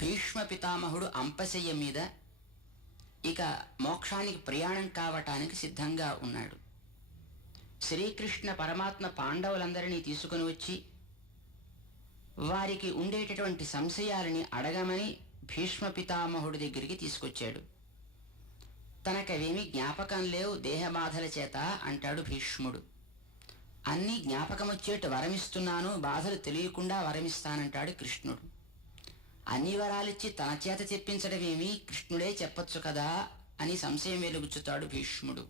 భీష్మ పితామహుడు అంపశయ్య మీద ఇక మోక్షానికి ప్రయాణం కావటానికి సిద్ధంగా ఉన్నాడు. శ్రీకృష్ణ పరమాత్మ పాండవులందరినీ తీసుకుని వచ్చి వారికి ఉండేటటువంటి సంశయాలని అడగమని భీష్మ పితామహుడి దగ్గరికి తీసుకొచ్చాడు. తనకవేమీ జ్ఞాపకం లేవు దేహబాధల చేత అంటాడు భీష్ముడు. అన్నీ జ్ఞాపకమొచ్చేట్టు వరమిస్తున్నాను, బాధలు తెలియకుండా వరమిస్తానంటాడు కృష్ణుడు. అన్ని వరాలిచ్చి తన చేత చెప్పించడమేమి, కృష్ణుడే చెప్పొచ్చు కదా అని సంశయం వెలుగుచ్చుతాడు భీష్ముడు.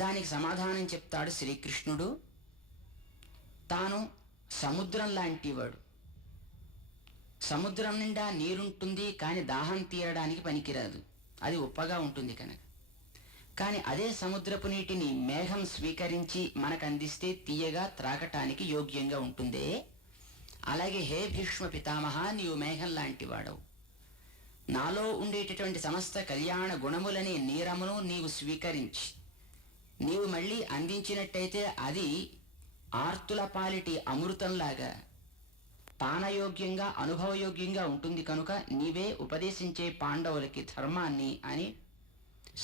దానికి సమాధానం చెప్తాడు శ్రీకృష్ణుడు. తాను సముద్రం లాంటివాడు. సముద్రం నిండా నీరుంటుంది, కానీ దాహం తీరడానికి పనికిరాదు, అది ఉప్పగా ఉంటుంది కనుక. కానీ అదే సముద్రపు నీటిని మేఘం స్వీకరించి మనకు అందిస్తే తీయగా త్రాగటానికి యోగ్యంగా ఉంటుందే, అలాగే హే భీష్మ పితామహ, నీవు మేఘం లాంటి వాడవు. నాలో ఉండేటటువంటి సమస్త కళ్యాణ గుణములని నీరమును నీవు స్వీకరించి నీవు మళ్ళీ అందించినట్టయితే అది ఆర్తుల పాలిటి అమృతంలాగా పానయోగ్యంగా అనుభవయోగ్యంగా ఉంటుంది కనుక నీవే ఉపదేశించే పాండవులకి ధర్మాన్ని అని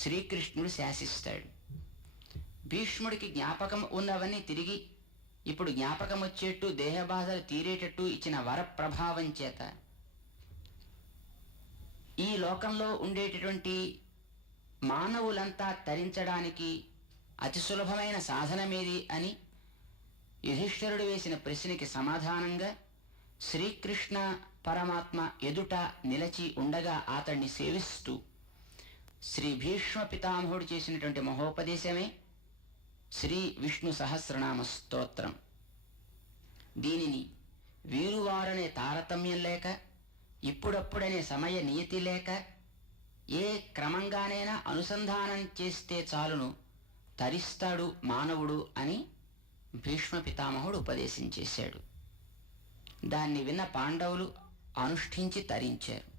శ్రీకృష్ణుడు శాసిస్తాడు. భీష్ముడికి జ్ఞాపకం ఉన్నవన్నీ తిరిగి ఇప్పుడు జ్ఞాపకం వచ్చేట్టు దేహబాధలు తీరేటట్టు ఇచ్చిన వర ప్రభావం చేత ఈ లోకంలో ఉండేటటువంటి మానవులంతా తరించడానికి అతి సులభమైన సాధనమేది అని యుధిష్ఠిరుడు వేసిన ప్రశ్నకి సమాధానంగా శ్రీకృష్ణ పరమాత్మ ఎదుట నిలచి ఉండగా అతన్ని సేవిస్తూ శ్రీ భీష్మ పితామహుడు చేసినటువంటి మహోపదేశమే శ్రీ విష్ణు సహస్రనామ స్తోత్రం. దీనిని వీరువారనే తారతమ్యం లేక, ఇప్పుడప్పుడనే సమయ నియతి లేక, ఏ క్రమంగానైనా అనుసంధానం చేస్తే చాలును తరిస్తాడు మానవుడు అని భీష్మ పితామహుడు ఉపదేశం చేశాడు. దాన్ని విన్న పాండవులు అనుష్ఠించి తరించారు.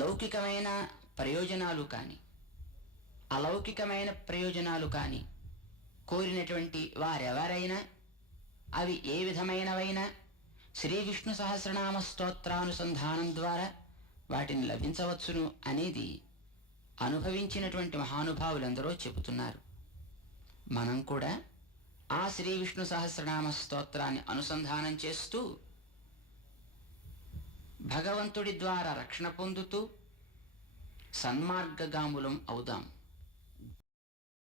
లౌకికమైన ప్రయోజనాలు కానీ అలౌకికమైన ప్రయోజనాలు కానీ కోరినటువంటి వారెవరైనా అవి ఏ విధమైనవైనా శ్రీ విష్ణు సహస్రనామ స్తోత్రానుసంధానం ద్వారా వాటిని లభించవచ్చును అనేది అనుభవించినటువంటి మహానుభావులందరూ చెబుతున్నారు. మనం కూడా ఆ శ్రీ విష్ణు సహస్రనామ స్తోత్రాన్ని అనుసంధానం చేస్తూ భగవంతుడి ద్వారా రక్షణ పొందుతూ సన్మార్గగాములం అవుదాం.